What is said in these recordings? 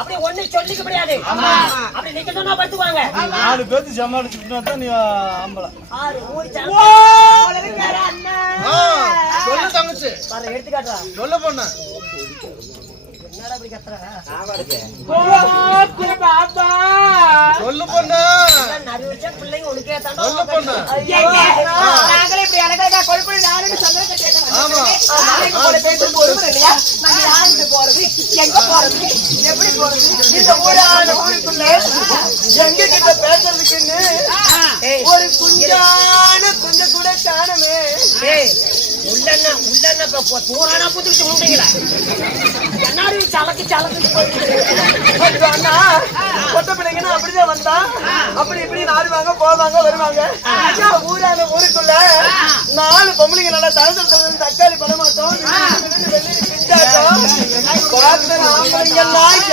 அப்படி ஒண்ணு சொல்லிக்க முடியாது. அப்படி நிக்க சொன்னா படுத்துவாங்க. 4 பேருக்கு சமாளிச்சுட்டா தான் நீ ஆம்பளை. சொல்லு தங்கச்சி. எடுத்துக்காட்டா சொல்ல பொண்ணு. என்னடா இப்படி கத்துற? சொல்லு பொண்ணு. நறுவச்ச பிள்ளைங்க உனக்கே தாண்டா. சொல்லு பொண்ணு. நாங்களே இப்படி அழகா கொழுப்பு நானே சந்தோஷத்தை கேட்டேன். ஆமா. நாளைக்கு போற பேச்சு போறது இல்லையா? நம்ம யாருக்கு போறது? எங்க போறது? எப்படி போறது? இந்த ஊருக்குள்ள எங்க கிட்ட பேசுறதுக்குன்னு ஒரு குஞ்சான கொஞ்சம் கூட காணுமே. உள்ளன்னா தூரானா புதுச்சு முண்டீங்களா? என்னாரு சலக்கு போயிட்டு அண்ணா கொட்ட பிள்ளைங்கன்னா அப்படிதான் வந்தா அப்படி இப்படி ஆடுவாங்க போவாங்க வருவாங்க. ஊரான ஊருக்குள்ள 4 பொம்பளைங்க நல்லா தரத்தில் தக்காளி பட மாட்டோம்.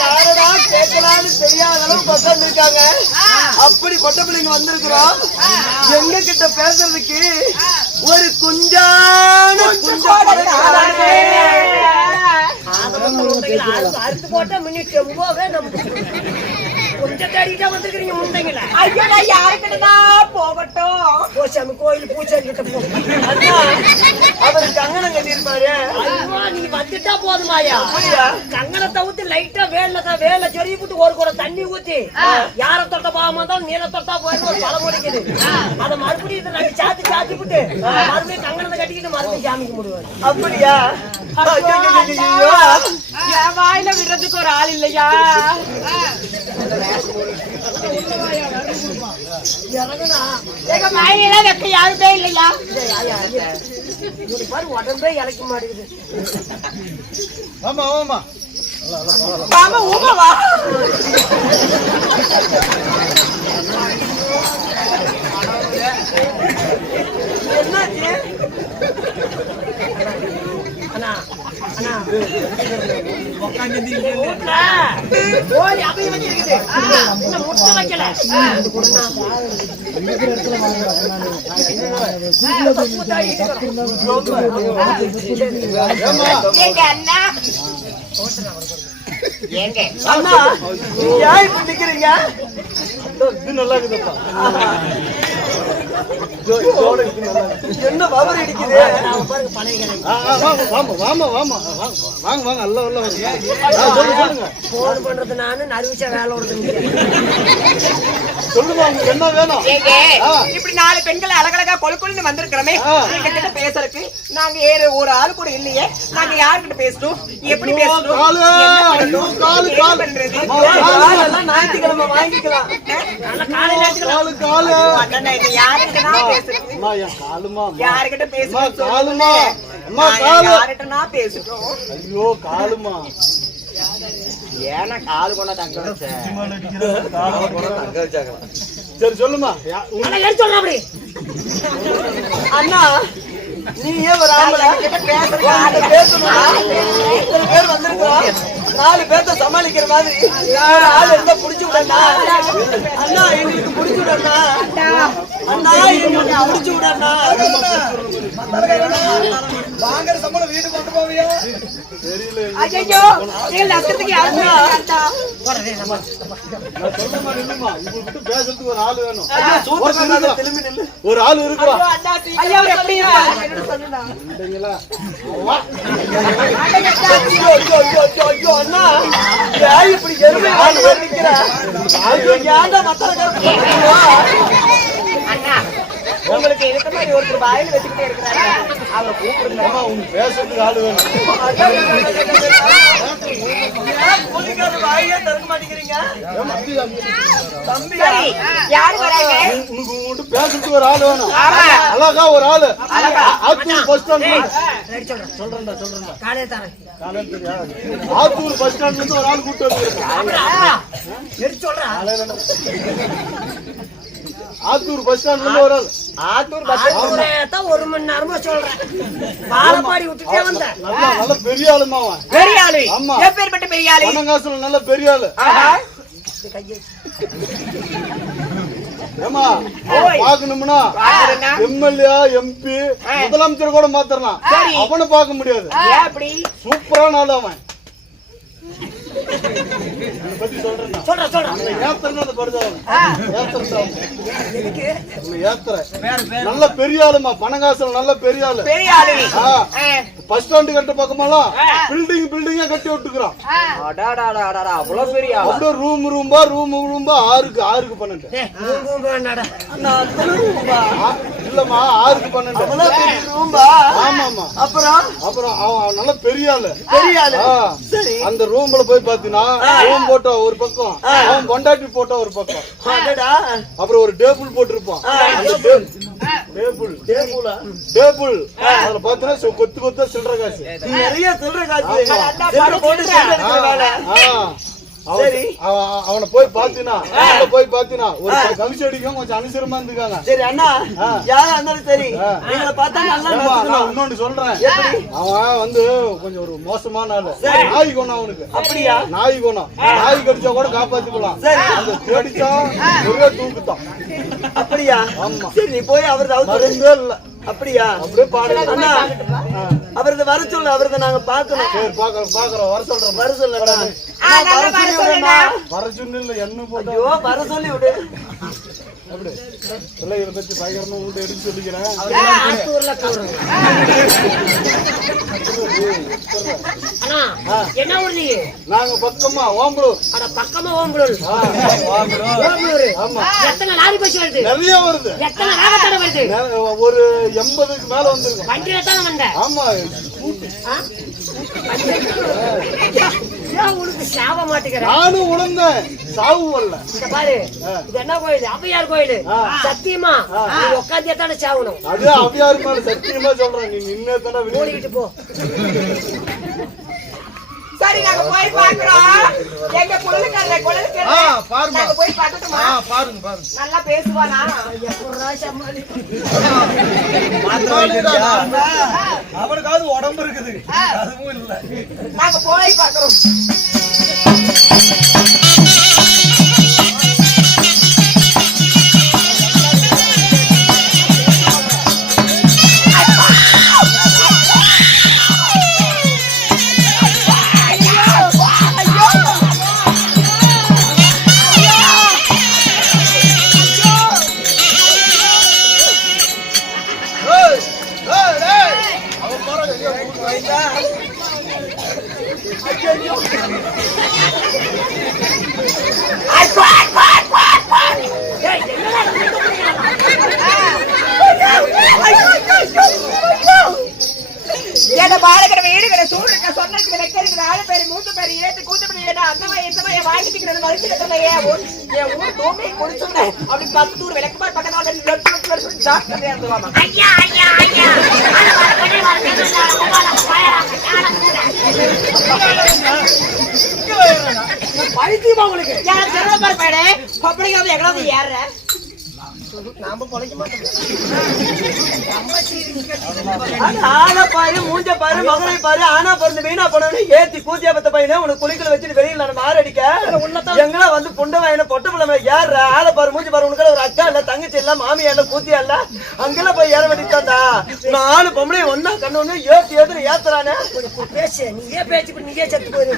யாரடா கேட்கலான்னு தெரியாத அளவுக்கு உட்கார்ந்துருக்காங்க. அப்படி கொட்ட பிள்ளைங்க வந்திருக்கிறோம். எங்க கிட்ட பேசுறதுக்கு ஒரு குஞ்சான அறுத்து போட்டா மினிட் ரொம்பவே நமக்கு கொஞ்சம் தேடிட்டா வந்திருக்கிறீங்க முண்டைங்களா? ஐயோ நான் யாருக்கிட்டதான் போகட்டும்? போசாமி கோயில் பூஜை கிட்ட போ. அவர் கங்கணம் கட்டிருப்பாரு. நீ வந்துட்டா போதுமாயா? கங்கணத்தை ஊத்தி லைட்டா வேலை சொருகி போட்டு ஒரு குடம் தண்ணி ஊத்தி யார தொட்ட பாவமா தான் நீரை தொட்டா போயிருந்து ஒரு பழம் முடிக்குது. அதை மறுபடியும் நாங்க சாத்தி விட்டு மறுபடியும் கங்கணத்தை கட்டிக்கிட்டு மறுபடியும் சாமிக்கு முடிவாரு. அப்படியா? என் வாயில விடுறதுக்கு ஒரு ஆள் இல்லையா? எங்க வாயில வைக்க யாருமே இல்லையா? உடம்பே இழைக்க மாட்டேங்குது. ஆமா ஆமா ஆமா ஊமாவா? என்னாச்சு? அண்ணா அண்ணா ஓடி அப்படியே வச்சிருக்குது. முட்டை வைக்கல. எங்க அண்ணா ஏன் இப்ப நிக்கிறீங்க? இது நல்லா இருக்குதுப்பா. என்ன பவர் அடிக்குது? வாங்க அல்ல போன் பண்றது நானு நறுவிச்ச வேலை ஓடுது. சொல்லுங்க என்ன வேணும்? இப்படி 4 பெண்கள் அழகழகா கொழுக்குன்னு வந்திருக்கிறோமே, எங்ககிட்ட பேசுறதுக்கு நாங்க ஒரு ஆள் கூட இல்லையே. நாங்க யாருக்கிட்ட பேசணும்? எப்படி பேசணும்? ஞாயிற்றுக்கிழமை வாங்கிக்கலாம். யாருக்கிட்ட பேசணும்? பேசுறோம். ஐயோ காலுமா ஏன்னா காலு கொண்டா தங்க வச்சாங்க. சரி சொல்லுமா. சொல்ற அண்ணா நீ ஏன் ஒரு ஆம்பளை பேசணும்? இத்தனை பேர் வந்திருக்கோம். 4 பேர்த்த சமாளிக்கிற மாதிரி ஆள் இருந்தா புடிச்சு விடண்ணா. அண்ணா எங்களுக்கு புடிச்சு விடண்ணா. அண்ணா எங்களுக்கு புடிச்சு விடண்ணா. வாங்குற சம்பளம் வீட்டுக்கு கொண்டு போவியா? தெரியல. ஐயோ எங்க நஷ்டத்துக்கு யாருமே பேசுறதுக்கு ஒரு ஆள் வேணும். திரும்பி நில்லு. ஒரு ஆள் இருக்கிறா. ஐயா எப்படி ஐயோ அண்ணா ஏன் இப்படி எருமை நிக்கிற? ஏன்டா மத்தவங்க அண்ணா உங்களுக்கு எதுக்கு மாதிரி ஒருத்தர் வாயில வச்சுக்கிட்டே இருக்கிறாங்க. அவரை கூப்பிடுங்க. உங்களுக்கு பேசுறதுக்கு ஆள் வேணும். வாயிலே திறக்க மாட்டேங்கிறீங்க. தம்பி யாரு வராங்க? உங்களுக்கு பேசுறதுக்கு ஒரு ஆள் வேணும். அழகா ஒரு ஆளு. ஆத்தூர் பஸ் ஸ்டாண்ட் சொல்றேன்டா காலையே தரேன். ஆத்தூர் பஸ் ஸ்டாண்ட்ல இருந்து ஒரு ஆள் கூட்டு வந்து சொல்றேன். ஆத்தூர் பஸ் ஸ்டாண்ட்ல ஒரு ஆள். ஆத்தூர் பஸ் ஸ்டாண்ட்ல 1 மணி நேரமா சொல்றேன். பாலப்பாடி விட்டுட்டே வந்தேன். நல்ல பெரிய ஆளுமா அவன். பெரிய ஆளு. ஆமா. எப்பேர்பட்ட பெரிய ஆளு? பணங்காசுல நல்ல பெரிய ஆளு. ஏமா பாக்கணும்னா எம்எல்ஏ எம்பி முதலமைச்சர் கூட மாத்தரலாம். அவனை பார்க்க முடியாது. சூப்பரான ஆளு அவன். இதை பத்தி சொல்றேன். சொல்றேன் ஏத்தறன்னு அந்த படுதாவணும். ஏத்தற நல்ல பெரிய ஆளுமா, பணங்காசுல நல்ல பெரிய ஆளு. பெரிய ஆளு பஸ் ஸ்டாண்டு கட்ட பக்கமெல்லாம் பில்டிங்கா கட்டி விட்டுக்கிறான். அவ்வளவு பெரிய ஆளு. அப்படியே ரூம்பா ஆறுக்கு 12. இல்லம்மா 6க்கு 12. ஆமாமா. அப்புறம் அவன் நல்ல பெரிய ஆளு. அந்த ரூம்ல போய் பாத்தீங்கன்னா ரூம் போட்டோ ஒரு பக்கம், அவன் பொண்டாட்டி போட்டோ ஒரு பக்கம், அப்புறம் ஒரு டேபிள் போட்டிருப்பான். டேபிள் அதுல பாத்தீங்கன்னா கொத்து சில்லற காசு, நிறைய சில்லற காசு. அவனை போய் பாத்தீங்கன்னா ஒரு கவிசி அடிக்கும் கொஞ்சம் அனுசரமா இருந்துக்காங்க. சரி அண்ணா, யாரா இருந்தாலும் சரி நீங்களை பார்த்தா நல்லா. இன்னொன்னு சொல்றேன், அவன் வந்து கொஞ்சம் ஒரு மோசமான ஆளு. நாய் குணம் அவனுக்கு. அப்படியா? நாய் குணம். நாய் கடிச்சா கூட காப்பாத்திக்கலாம், அந்த கடிச்சா ஒரே தூக்குத்தான். அப்படியா? ஆமா. சரி நீ போய் அவரது இல்ல. அப்படியா? அப்படியே பாடுங்க அண்ணா, அவரது வர சொல்லு, அவரது நாங்க பாக்கணும். சரி பாக்குறோம். வர சொல்றேன். வர சொல்லு. வர சொல்லு இல்ல என்ன போட்டோ. ஐயோ வர சொல்லி விடு. அப்படி பிள்ளைகளை பத்தி பயங்கரமா உங்கள்கிட்ட எடுத்து சொல்லிக்கிறேன். என்ன ஊர் நீங்க? நாங்க பக்கமா ஓம்பலூர். பக்கமா ஓம்பலூர். ஆமா. எத்தனை லாரி பஸ் வருது? நிறைய வருது. எத்தனை வேகத்தடை வருது? ஒரு 80க்கு மேல வந்திருக்கும். வண்டியில தான் வந்தேன். ஆமா. உனக்கு சாவ மாட்டேங்கிறேன். நானும் உணர்ந்தேன், சாவு வரல. பாரு, இது என்ன கோயில்? அவ்வையார் கோயில். சத்தியமா நீ உட்காந்து தானே சாவணும். அது அவ்வையார் மேல சத்தியமா சொல்றேன், நீ நின்னே தானே ஓடிக்கிட்டு போ. சரி நாங்க போய் பாக்குறோம். எங்க குழந்தைக்காரங்க பாருங்க. நாங்க போய் பார்த்துட்டுமா? பாருங்க. நல்லா பேசுவானா? அவனுக்காவது உடம்பு இருக்குது, அதுவும் இல்ல. நாங்க போய் பாக்குறோம். பாலகர வீடுகிற சூழ்நிலை சொன்னதுக்கு வைக்கிறதுக்கு 4 பேர் 3 பேர் இழைத்து கூத்தப்படி அந்த மாதிரி வாங்கிக்கிறது மறுத்து என் ஊர் தூமி குடிச்சுங்க அப்படி 10 ஊர் விளக்குமார் பக்கத்துல ஜாக்கிரதையா இருந்துவாமா. ஐயா ஐயா ஐயா பைத்தியமா உங்களுக்கு? யார் தெருவில் பார்ப்பாடு அப்படிங்கிறது எங்கடாவது ஏற நாம பொழைக்க மாட்டோம். ஆனா பாரு, மூஞ்ச பாரு, மகனை பாரு, ஆனா பிறந்து வீணா போனவனு ஏத்தி கூத்தியா பத்த பையனை உனக்கு குளிக்கல வச்சுட்டு வெளியில நம்ம ஆரடிக்க எங்களா வந்து புண்ட வாயின பொட்ட பிள்ளை ஏற ஆளை பாரு, மூஞ்சி பாரு. உனக்கு ஒரு அக்கா இல்ல, தங்கச்சி இல்ல, மாமியா இல்ல, கூத்தியா இல்ல, அங்கெல்லாம் போய் ஏற வேண்டியதாண்டா. 4 பொம்பளை ஒன்னா கண்ணு ஏத்தி ஏத்து ஏத்துறானே. பேசு, நீயே பேச்சு, நீயே செத்து போயிரு.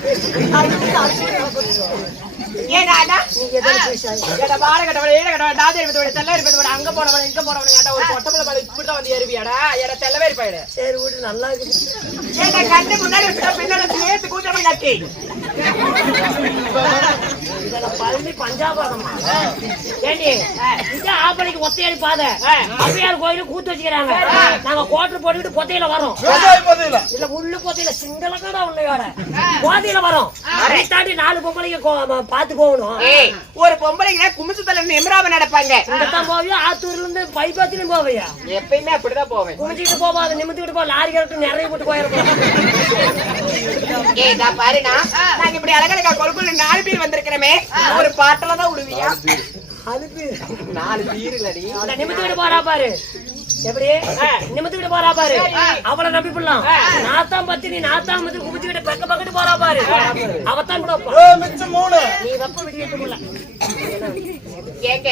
அங்க போனவன் இங்க போனவன் ஒரு பொட்டப்பல இப்படிதான் வந்து ஏறுவியாடா? ஏற தெல்லவே இருப்பாடு. சரி வீடு நல்லா இருக்குது. கண்ணு முன்னாடி பின்னாடி ஏத்து கூட்டப்படி நக்கி பழனி பஞ்சாபாதமா ஏண்டி இங்க ஆப்பளைக்கு ஒத்தையடி பாதை அவ்வையார் கோயில கூத்து வச்சுக்கிறாங்க. நாங்க கோட்டர் போட்டுக்கிட்டு பொத்தையில வரோம். இல்ல முள்ளு பொத்தையில சிங்கள கடை உள்ளையோட போதையில வரோம். அதை தாண்டி 4 பொம்பளைங்க பாத்து போகணும். ஒரு பொம்பளைங்க குமிச்சு தலை எமராம நடப்பாங்க. இங்கதான் போவியா? ஆத்தூர்ல இருந்து பைபாத்திலும் போவையா? எப்பயுமே அப்படிதான் போவேன். குமிச்சுக்கிட்டு போவாது, நிமித்துக்கிட்டு போ. லாரி கரெக்ட் நிறைய போட்டு போயிருக்கோம். பாருனா நாங்க இப்படி அழகழகா கொழுக்குள்ள 4 பேர் வந்திருக்கிறோமே, ஒரு பாட்டில தான் விடுவியா? அனுப்பி 4 பேர் இல்லடி. நிமித்துக்கிட்டு போறா பாரு. எப்படி நிமித்துக்கிட்டு போறா பாரு. அவளை நம்பி போடலாம். நாத்தான் பத்தி நீ நாத்தான் வந்து குமிச்சுக்கிட்டு பக்கத்து போறா பாரு. அவத்தான் கூட மிச்சம் 3 நீ வெப்ப விட்டு போல கேக்க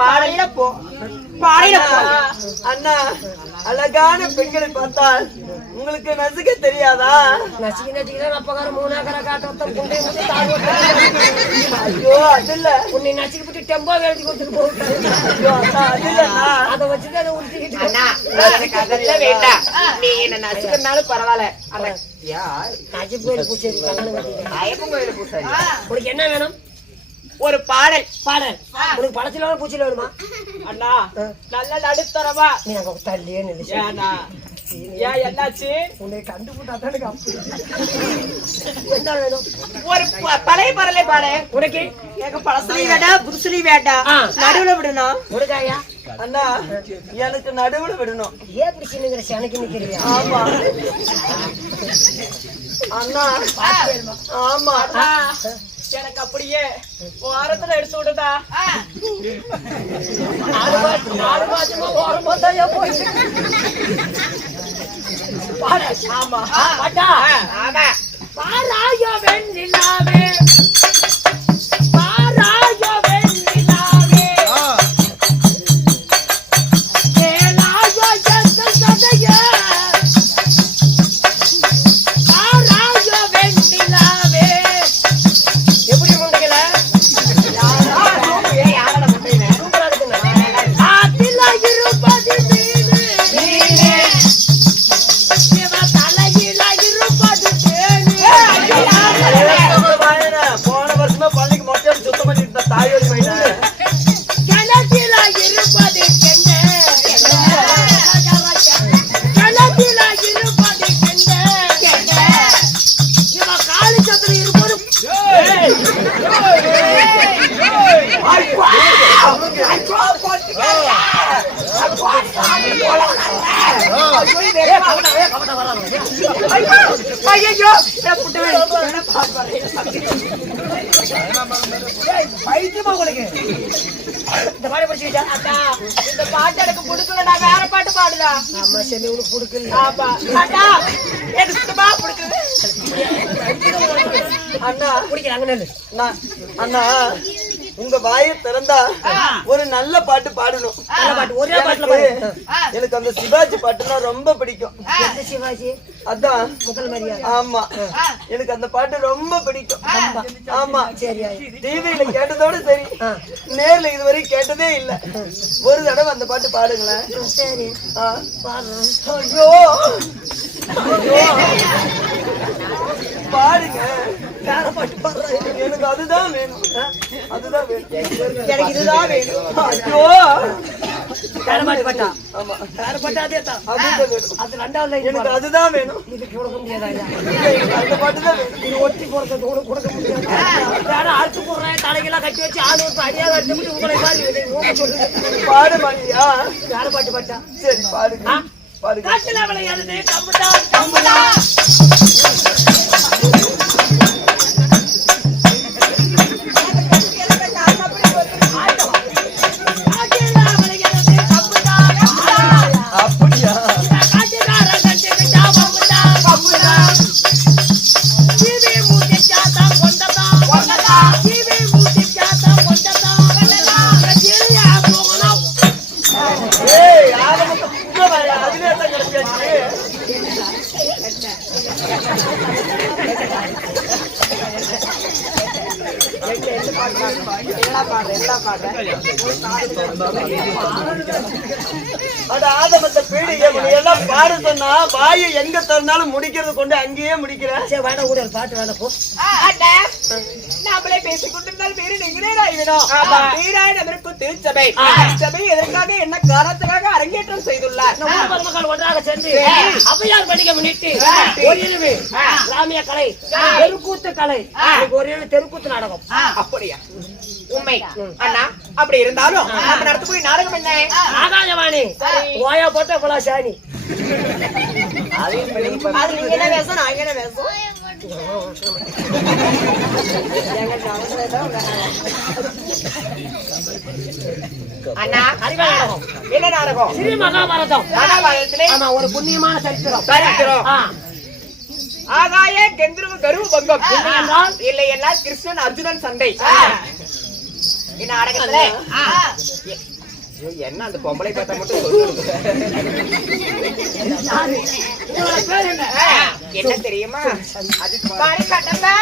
பாடையில போ. அண்ணா, அழகான பெண்களை பார்த்தால் உங்களுக்கு நசுக்க தெரியாதா? நசிக்க நசிக்கிறேன் அப்பகாரம் 3 ஏக்கரை காட்டு குண்டை முட்டை தாழ்வு. ஐயோ அது இல்ல. உன்னை நசிக்க போட்டு டெம்போ எழுதி கொடுத்துட்டு போட்டாரு. ஐயோ அண்ணா அது இல்லண்ணா. அதை வச்சுட்டு அதை உடுத்திக்கிட்டு அண்ணா எனக்கு அதெல்லாம் வேண்டாம். நீ என்ன நசுக்கிறனாலும் பரவாயில்ல. அந்த யார் நசிப்பு கோயில் பூச்சி கல்யாணம் கட்டிக்கிறேன். ஐயப்பன் கோயில பூசாரி. உனக்கு என்ன வேணும்? ஒரு பாடல். பாடல் உனக்கு பழச்சில வேணும் பூச்சில வேணுமா? அண்ணா நல்ல நடுத்தரவா. நீ அங்க தள்ளியே நினைச்சு ஏண்ணா ஏன் என்னாச்சு? உன்னை கண்டுபிட்டா தான் எனக்கு அப்படி என்ன வேணும்? ஒரு பழைய பரலை பாடு. உனக்கு எனக்கு பழசுலி வேண்டாம் புதுசுலி வேண்டாம். நடுவுல விடணும். உனக்காயா? அண்ணா எனக்கு நடுவுல விடணும். ஏன் பிடிச்சினுங்கிற சனக்கு நிக்கிறியா? ஆமா அண்ணா ஆமா அண்ணா எனக்கு அப்படியே வாரத்துல எடுத்து விடுதா? 4 மாசமா ஓரமா தான் போயிட்டு. பாடு. ஆமா பாட்டா? ஆமா. பாராயோ வெண்ணிலாவே பாராயோ வெண்ணிலாவே ஏலாயோ ஜந்தல் சதையே பாராயோ வெண்ணிலாவே. எப்படி முண்டகல? யாரோட முட்டையில சூப்பரா இருக்குங்க. ஆத்தில இருப்பது மீனு இவ தலையில இருப்பது தேனு. போன வருஷமா பள்ளிக்கு மொட்டை சுத்தம் பண்ணிட்டு தாயோடி போயிட்டேன். கிணத்தில இருப்பது கெண்டை கிணத்தில இருப்பது கெண்டை இவ காலி சத்திர இருப்பது ஐயோ பைத்தியமா உங்களுக்கு இந்த மாதிரி படிச்சுக்கிட்டா? அண்ணா இந்த பாட்டு எனக்கு பிடிக்கலடா. வேற பாட்டு பாடுடா. ஆமா சரி உனக்கு கொடுக்கல. ஆமா அண்ணா எனக்கு சுத்தமா பிடிக்குது. அண்ணா பிடிக்கிறாங்க நெல்லு. அண்ணா உங்க வாயை திறந்தா ஒரு நல்ல பாட்டு பாடணும். நல்ல பாட்டு ஒரே பாட்டுல பாடு. எனக்கு அந்த சிவாஜி பாட்டுனா ரொம்ப பிடிக்கும். எந்த சிவாஜி? அதான் முதல் மரியாதை. ஆமா எனக்கு அந்த பாட்டு ரொம்ப பிடிக்கும். ஆமா சரியா? டிவியில கேட்டதோட சரி நேர்ல இதுவரை கேட்டதே இல்ல. ஒரு தடவை அந்த பாட்டு பாடுங்களேன். சரி பாடுறேன். ஐயோ பாடுங்க. வேற பாட்டு பாடுறேன். எனக்கு அதுதான் வேணும். அதுதான் வேணும். எனக்கு இதுதான் வேணும். ஐயோ வேற பாட்டு பாட்டா? ஆமா வேற பாட்டு அதே தான். அதுதான் வேணும். அது 2வது லைன். எனக்கு அதுதான் வேணும். இது கொடுக்க முடியாதா? எனக்கு அந்த பாட்டு தான் வேணும். இது ஒட்டி போறது கொடுக்க முடியாது. வேற அறுத்து போடுறேன் தலைகெல்லாம் கட்டி வச்சு ஆளு ஒரு அடியா கட்டி விட்டு உங்களை மாதிரி ஊக்க சொல்லுங்க. பாடு மாட்டியா? வேற பாட்டு பாட்டா? சரி பாடுங்க பாடுங்க. காட்டுல விளையாடுது கம்புடா கம்புடா அப்படியா? அதுல தான் கிடைச்சாச்சு. அட ஆதமத்தை பீடிகை எல்லாம் பாடு சொன்னா வாயை எங்க திறந்தாலும் முடிக்கிறது கொண்டு அங்கேயே முடிக்கிறேன். சரி வேணா கூட பாட்டு வேணா போ. நாமளே பேசிக் கொண்டிருந்தால் வேறு நீங்களே ஆகிவிடும். நீராய் நபருக்கு திருச்சபை சபை எதற்காக என்ன காரணத்துக்காக அரங்கேற்றம் செய்துள்ளார். ஊர் பொதுமக்கள் ஒன்றாக சென்று ஔவையார் பண்டிகை முன்னிட்டு ஒரு கிராமிய கலை தெருக்கூத்து கலை ஒரு தெருக்கூத்து நாடகம். அப்படியா? உண்மை அண்ணா. அப்படி இருந்தாலும் நம்ம நடத்தக்கூடிய நாடகம் என்ன? ஆகாயவாணி ஓயா போட்ட குலாசாணி. அது நீங்க என்ன வேஷம் நான் என்ன வேஷம்? அண்ணா அறிவ நாடகம். என்ன நாடகம்? ஸ்ரீ மகாபாரதம். மகாபாரதத்திலே ஆமா ஒரு புண்ணியமான சரித்திரம். சரித்திரம். ஆகாய கெந்திரவு கருவு பங்கம் என்றால் இல்லை என்றால் கிருஷ்ணன் அர்ஜுனன் சண்டை. நாடகத்துல என்ன அந்த பொம்பளை பார்த்தா மட்டும் சொல்லுங்க. என்ன தெரியுமா? அது பாரு கட்டப்பா.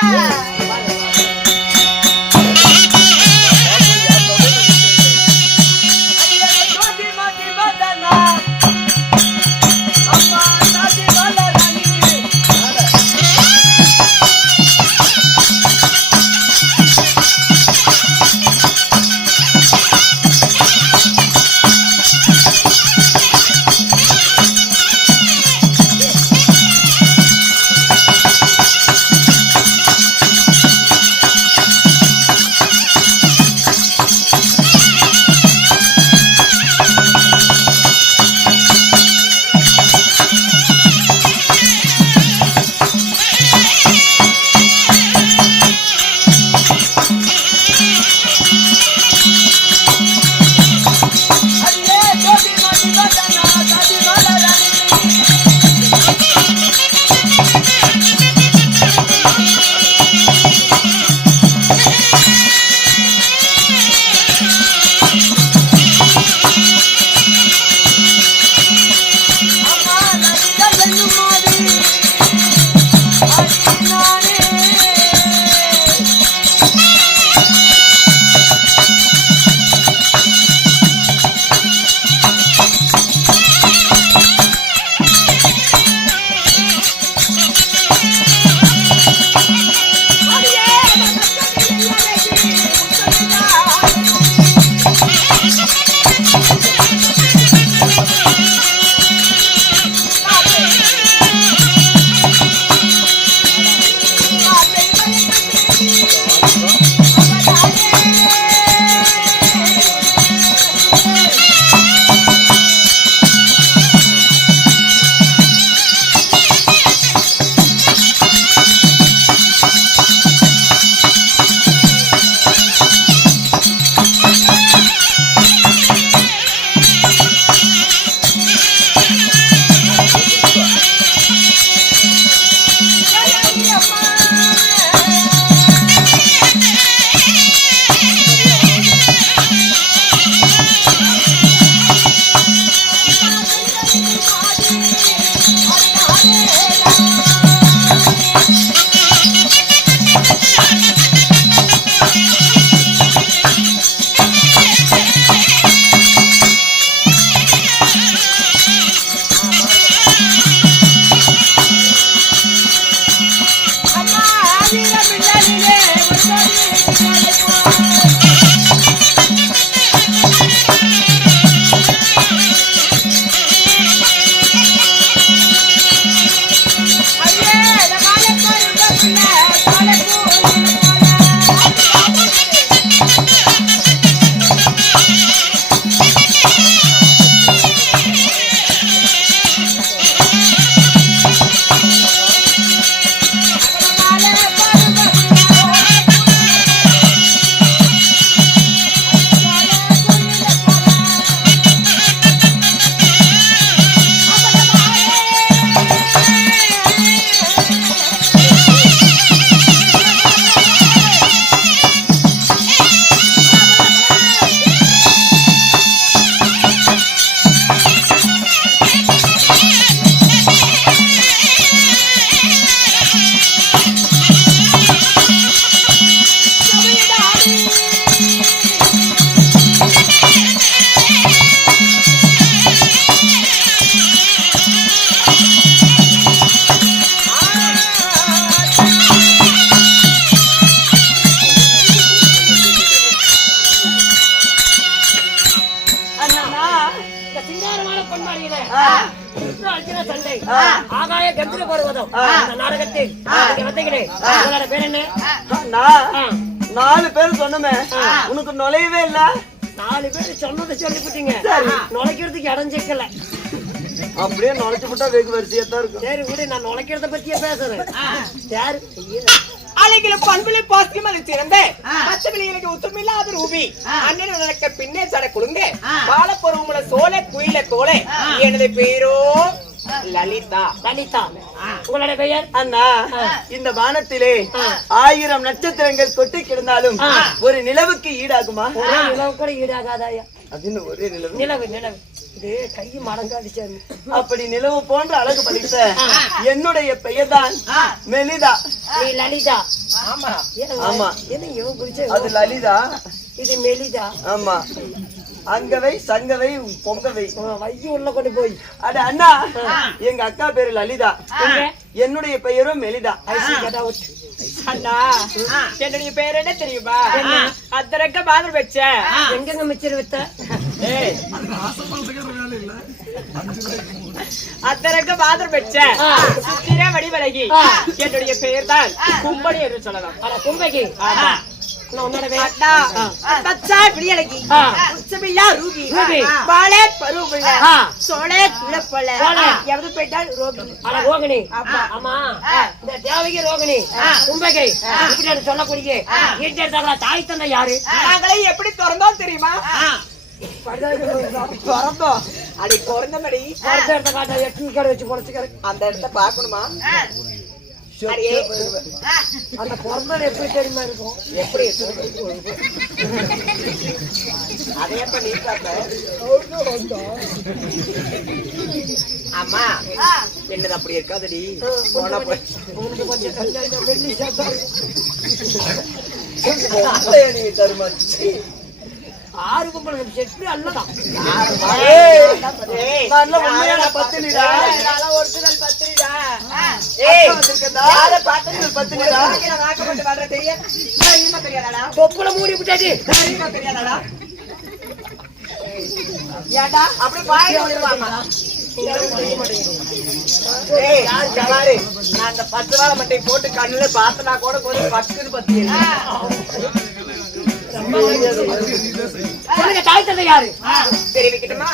சண்டை ஆகாய கம்பீர பருவதம் நாடகத்தில் உங்களோட பேர் என்ன? நான் 4 பேர் சொன்னமே உனக்கு நுழையவே இல்ல. 4 பேர் சொன்னதை சொல்லிவிட்டீங்க, நுழைக்கிறதுக்கு இடம் சிக்கல. அப்படியே நுழைச்சு விட்டா வெகு வரிசையா தான் இருக்கும். சரி விடு, நான் நுழைக்கிறத பத்தியே பேசுறேன். யாரு அலைகளும் பண்புலை பாசியம் அது சிறந்த பச்சைவிலை எனக்கு உத்தமில்லாத ரூபி அண்ணன் உனக்கு பின்னே சட குழுங்க பாலப்பருவமுல சோலை குயில கோலை எனது பேரோ லலிதா. லலிதா. உங்களுடைய பெயர்? அண்ணா, இந்த வானத்திலே 1000 நட்சத்திரங்கள் கொட்டி கிடந்தாலும் ஒரு நிலவுக்கு ஈடாகுமா? ஒரே நிலவு கூட ஈடாகாதாயா? அதுன்னு ஒரே நிலவு. நிலவு நிலவு இது கை மடங்காடிச்சாரு. அப்படி நிலவு போன்ற அழகு படைத்த என்னுடைய பெயர் தான் மெலிதா. நீ லலிதா. ஆமா ஆமா, என்ன இவன் குறிச்ச அது லலிதா. இது மெலிதா. ஆமா, அங்கவை சங்கவை பொங்கவை. வைய உள்ள கொண்டு போய். அட அண்ணா, எங்க அக்கா பேரு லலிதா, எங்க? என்னுடைய பெயரும் மெலிதா. அண்ணா, என்னுடைய பேர் என்ன தெரியுமா? அத்தரக்க பாதர் வச்ச. எங்கெங்க மிச்சர் வித்த? அத்தரக்க பாதர் வச்ச சித்திர வடிவழகி. என்னுடைய பெயர் தான் கும்படி என்று சொல்லலாம். அட கும்பகி. ஆமா. உன்னோட பேர்? அண்ணா, பச்சா பிடியழகி, உச்சமில்லா ரூபி, ரூபி. பாலே பருவமுள்ள, ஆ. சோழே குலப்பொல, சோழே. எவது போயிட்டால் ரோகிணி. அட ரோகிணி. ஆமா, இந்த தேவகி ரோகிணி கும்பகை இப்படி சொல்லக்கூடிய வீட்டு எடுத்தாங்களா? தாய் தந்தை யாரு? நாங்களே எப்படி திறந்தோம் தெரியுமா? பிறந்தோம். அடி குறைந்தபடி அடுத்த இடத்த காட்ட எட்டு கடை வச்சு பொழைச்சுக்கிறேன். அந்த இடத்த பாக்கணுமா? அடியே, அந்த பிறந்தது எப்படி தெரியுமா இருக்கும்? எப்படி அதே எப்ப நீ பாப்ப? ஆமா, என்னது அப்படி இருக்காதடி. போனா போய் உங்களுக்கு கொஞ்சம் கல்யாணம் வெள்ளி சேர்த்தா நீ தருமாச்சு. 6 கும்பலுக்கு செட்டு அல்லதான். நல்ல உண்மையான பத்தினிடா. ஒரிஜினல் பத்திரிடா. யார பாத்திரிகள் பத்தினிடா. வாக்கப்பட்டு வர்ற தெரியும் தெரியாதாடா? தொப்புல மூடி விட்டாச்சு. தெரியாதாடா? ஏடா அப்படி பாயில விடுவாமா? நான் அந்த 10 வாழை மட்டை போட்டு கண்ணுல பார்த்தனா கூட கொஞ்சம் பக்குன்னு பத்தி. சொல்லுங்க, தாய் தந்தை யாரு? தெரிவிக்கட்டுமா?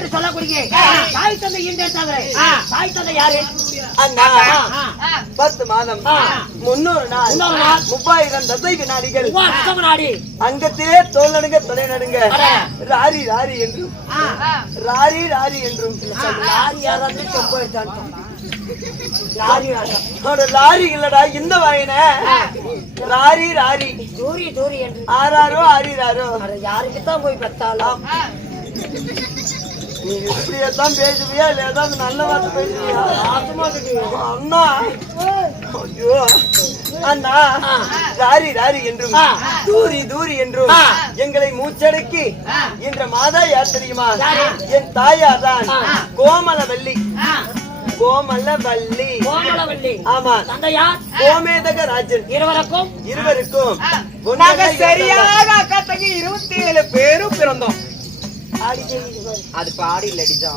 என்று சொல்லக்கூடிய தாய் தந்தை ஈண்டெடுத்தவரை தாய் தந்தை யாரு? அண்ணா 10 மாதம் 300 நாள் 3000 தசை வினாடிகள் நாடி அங்கத்திலே தோல் நடுங்க தொலை நடுங்க ராரி ராரி என்றும் ராரி ராரி என்றும் யார் யாராவது செம்பு எடுத்தாங்க லாரி இல்லடா இந்த வாயின ராரி ராரி தூரி தூரி என்று ஆறாரோ ஆறிராரோ யாருக்குத்தான் போய் பெற்றாலும் நீ இப்படியத்தான் பேசுவியா இல்ல ஏதாவது நல்ல வார்த்தை பேசுவியா? அண்ணா ஐயோ அண்ணா ராரி ராரி என்றும் தூரி தூரி என்றும் எங்களை மூச்சடக்கி என்ற மாதா யார் தெரியுமா? என் தாயார் தான் கோமலவல்லி. கோமலவல்லி கோமலவல்லி. ஆமா. தந்தையா கோமேதக ராஜன். இருவருக்கும் நாங்க சரியாக அக்கா தங்கி 27 பேரும் பிறந்தோம். அது பாடி இல்லடிதான்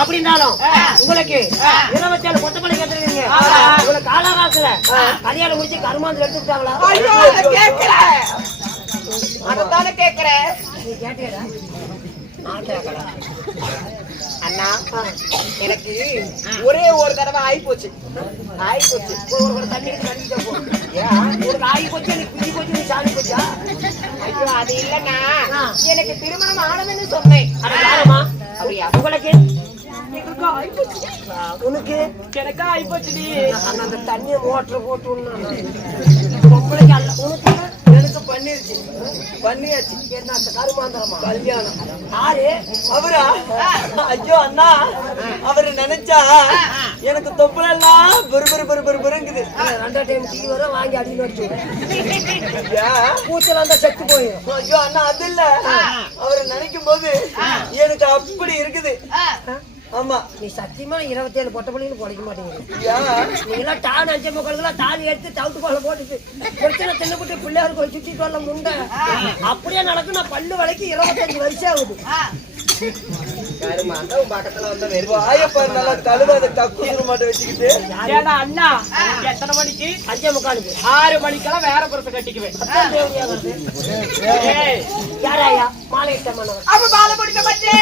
அப்படின்னாலும் உங்களுக்கு 27 கொத்தமல்லி கேட்டுருக்கீங்க. உங்களுக்கு காலகாலத்துல கல்யாணம் முடிச்சு கருமாந்திரம் எடுத்துட்டாங்களா? அதத்தானே கேக்குறேன். நீ கேட்டியடா? அண்ணா எனக்கு ஒரே ஒரு தடவை ஆயி போச்சு. ஒரு தண்ணிக்கு தண்ணி ஒரு ஆகி போச்சு, எனக்கு பிடி போச்சு, நீ சாமி போச்சா? ஐயோ அது இல்லன்னா எனக்கு திருமணம் ஆனதுன்னு சொன்னேன். யாரம்மா? அப்படியா? உங்களுக்கு உனக்கு எனக்கு ஆயி போச்சுடி. அந்த தண்ணியை மோட்டர் போட்டு உங்களுக்கு அல்ல. உனக்கு எனக்கு பண்ணியாச்சு. என்ன கருமாந்திரமா? கல்யாணம். யாரு அவரா? ஐயோ அண்ணா அவரு நினைச்சா எனக்கு தொப்புலெல்லாம் பெருங்குது. 2 டைம் டீ வரும் வாங்கி அடியில் வச்சு பூச்சல் அந்த செத்து போயிடும். ஐயோ அண்ணா அது இல்ல, அவரை நினைக்கும் போது எனக்கு அப்படி இருக்குது. ஆமா. நீ சத்தியமா 27 பொட்டை பிள்ளைங்க பொழைக்க மாட்டேங்குது. நீங்களாம் டான் 5 மக்களுக்கெல்லாம் தாலி எடுத்து தவிட்டு போல போட்டுட்டு பிரச்சனை தின்னுபிட்டு பிள்ளையாருக்கு சுற்றி சொல்ல முண்டை அப்படியே நடக்கும். நான் பல்லு வளைக்கு 25 வருஷம் ஆகுது. பக்கத்துல வந்து வாயப்பாரு நல்லா தழுவாத கக்கூசுரு மாட்டை வச்சுக்கிட்டு. அண்ணா எத்தனை மணிக்கு? 5:45 6 மணிக்கெல்லாம் வேற புறத்தை கட்டிக்குவேன். யாராயா மாலை இட்டமானவர்? அப்ப பாலை பிடிக்க பச்சே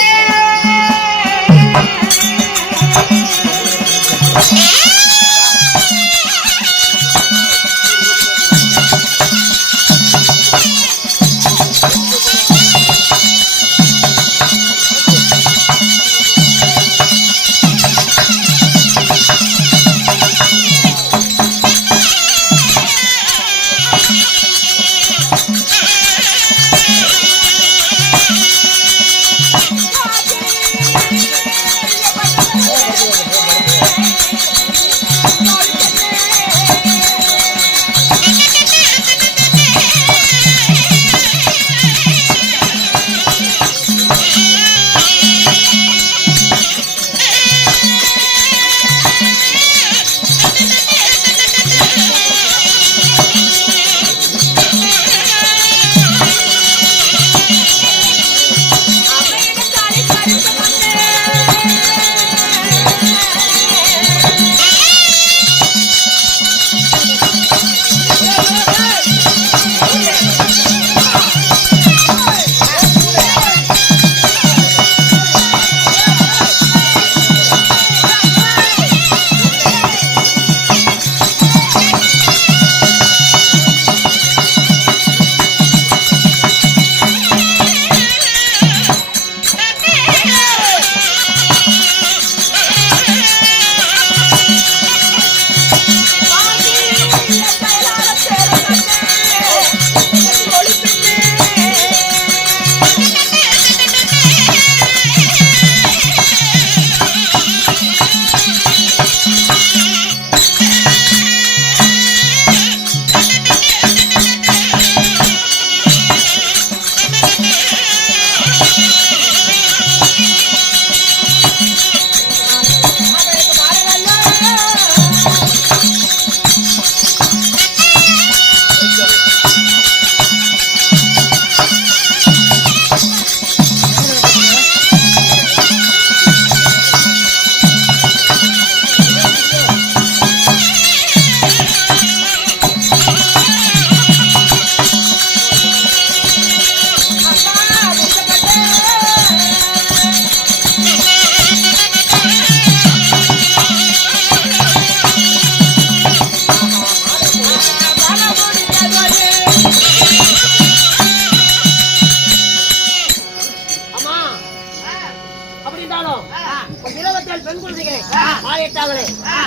இருபத்தேழு பெண் குழந்தைகளை மாலையிட்டாங்களே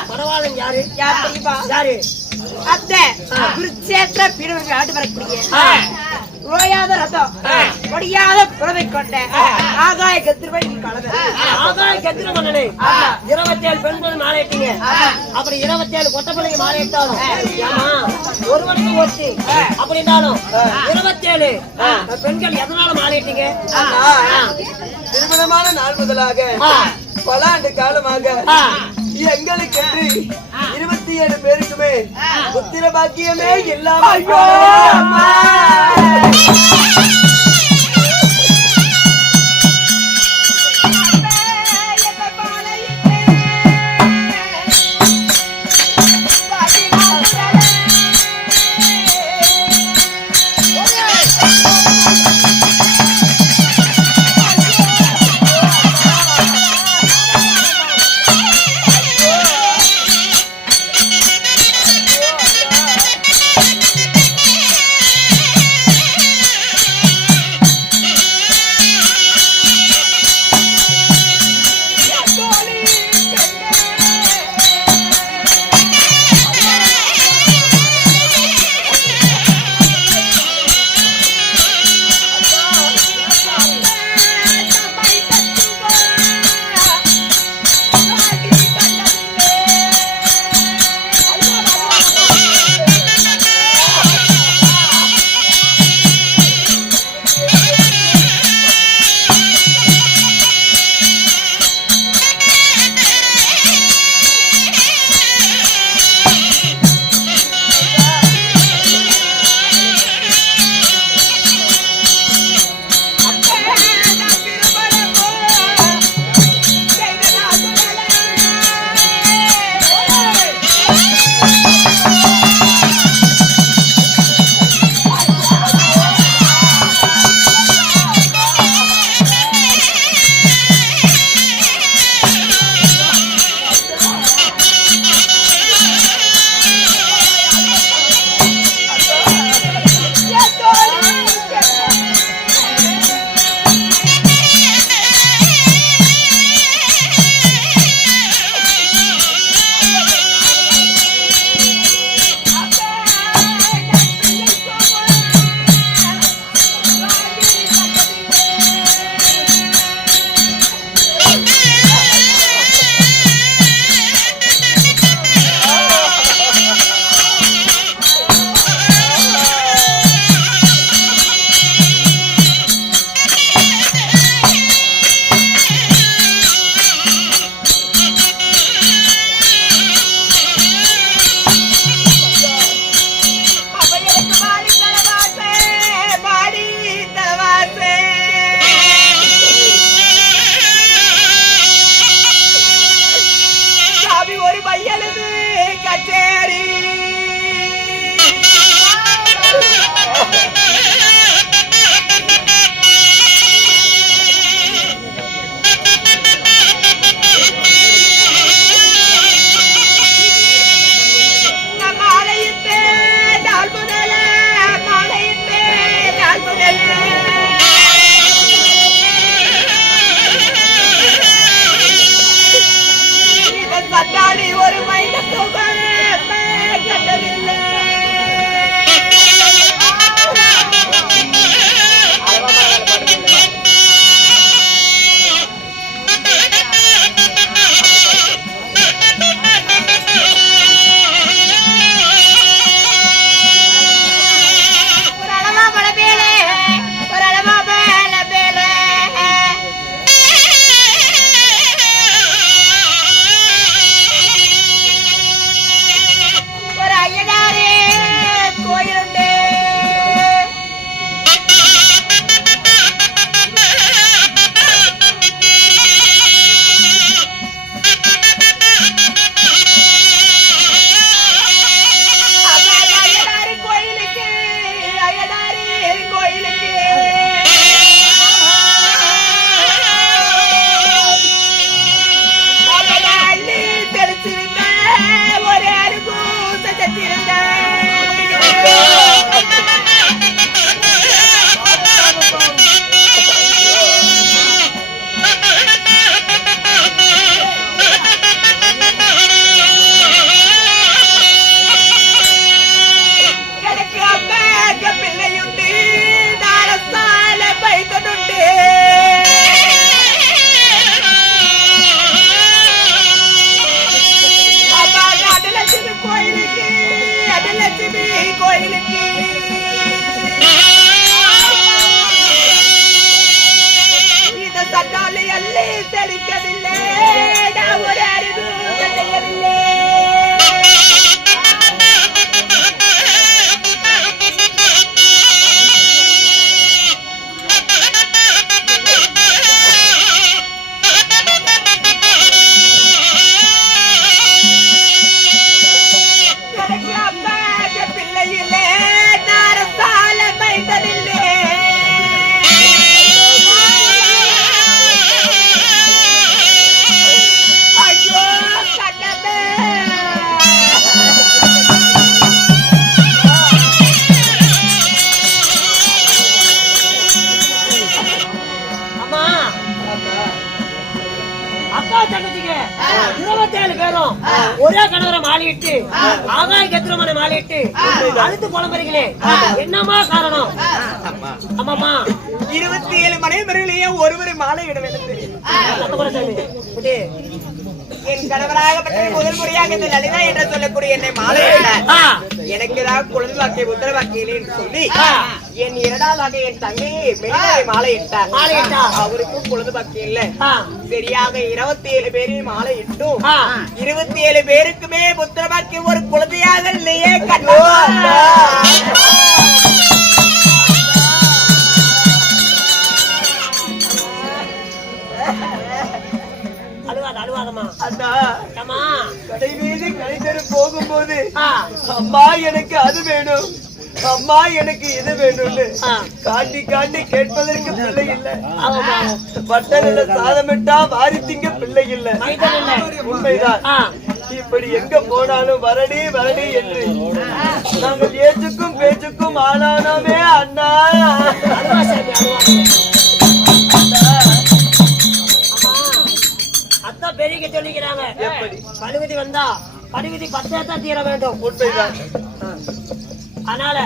பரவாயில்ல. யாரு யார் தெரியுமா? யாரு? அத்தை குருச்சேத்திர பீடவர்கள் ஆட்டு வரக்கூடிய ஓயாத ரத்தம் ஒடியாத புறவை கொண்ட ஆகாய கத்திரவழி கலந்த ஆகாய கத்திர பண்ணனே 27 பெண்கள் மாலையிட்டீங்க. அப்படி 27 கொட்ட பிள்ளைங்க மாலையிட்டாலும் ஏமா ஒருவனுக்கு ஒருத்தி அப்படின்னாலும் 27 பெண்கள் எதனால மாலையிட்டீங்க? திருமணமான நாள் முதலாக பல ஆண்டு காலமாக எங்களுக்கென்று 27 பேருக்குமே புத்திர பாக்கியமே இல்லாமல் அம்மா. செழிக்கவில்லை நான் ஒரு அறிவு கலையவில்லை ஒரே கணவரை மாலையிட்டு ஆகாய கத்திரமான மாலையிட்டு அழுத்து புலம்புறீங்களே என்னமா காரணம்? ஆமாமா 27 மனைவர்களையே ஒருவரை மாலையிட வேண்டும். என் கணவராகப்பட்ட முதல் முறையாக இந்த லலிதா என்று சொல்லக்கூடிய என்னை மாலையிட எனக்கு தான் குழந்தை வாக்கிய உத்தர வாக்கியிலே என்று சொல்லி என் இரண்டாவதாக என் தங்கையை மெலிதாவை மாலையிட்டார். அவருக்கும் குழந்தை வாக்கியம் இல்ல. சரியாக 27 பேரையும் மாலையிட்டும் 27 பேருக்குமே புத்திர வாக்கியம் ஒரு குழந்தையாக இல்லையே கண்ணா. கடை மீது கடைத்தெரு போகும்போது அம்மா எனக்கு அது வேணும், அம்மா எனக்கு இது வேணும்னு காட்டி காட்டி கேட்பதற்கு பிள்ளை இல்ல. பட்டணில சாதமிட்டா வாரி திங்க பிள்ளை இல்ல. உண்மைதான். இப்படி எங்க போனாலும் வரடி வரடி என்று நாங்கள் ஏச்சுக்கும் பேச்சுக்கும் ஆனானோமே அண்ணா. அதான் பெரிய சொல்லிக்கிறாங்க. எப்படி பழுகுதி வந்தா பழுகுதி 10 தீர வேண்டும். உண்மைதான். அதனால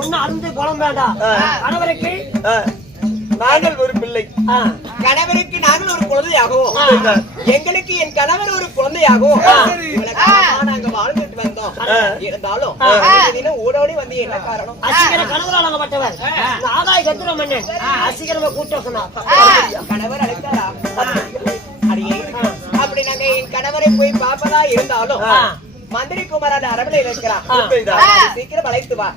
ஒண்ணு அருந்து புலம் வேண்டாம். கணவருக்கு நாங்கள் ஒரு பிள்ளை, கணவருக்கு நாங்கள் ஒரு குழந்தையாகவும் எங்களுக்கு என் கணவர் ஒரு குழந்தையாகவும் நாங்க வாழ்ந்துட்டு வந்தோம். இருந்தாலும் தினம் ஓடோடி வந்து என்ன காரணம்? அசிகர கணவர் வழங்கப்பட்டவர் ஆகாய கத்திர மன்னன் அசிகரமா கூட்ட சொன்னார். கணவர் அழைத்தாரா? அப்படி நாங்க என் கணவரை போய் பார்ப்பதா இருந்தாலும் மந்திரி குமாரான அரபில இருக்கிறான். சீக்கிரம் அழைத்து வா.